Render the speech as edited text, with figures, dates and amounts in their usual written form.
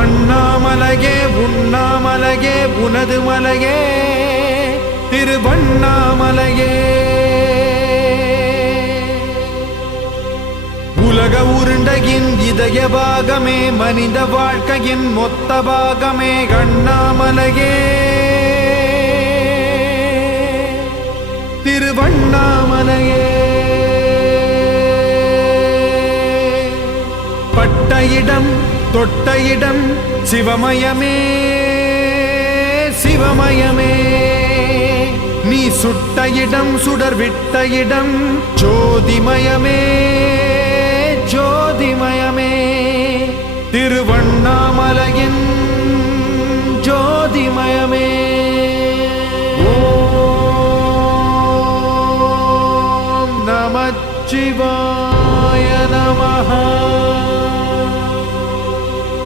அண்ணாமலையே உண்ணாமலையே உனது மலையே திருவண்ணாமலையே. உலக உருண்டையின் இதய பாகமே மனித வாழ்க்கையின் மொத்த பாகமே அண்ணாமலையே திருவண்ணாமலையே. பட்ட இடம் தொட்ட இடம் சிவமயமே சிவமயமே. நீ சுட்ட இடம் சுடர் விட்ட இடம் ஜோதிமயமே ஜோதிமயமே. திருவண்ணாமலையின் ஜோதிமயமே. ஓம் நமச்சிவாய.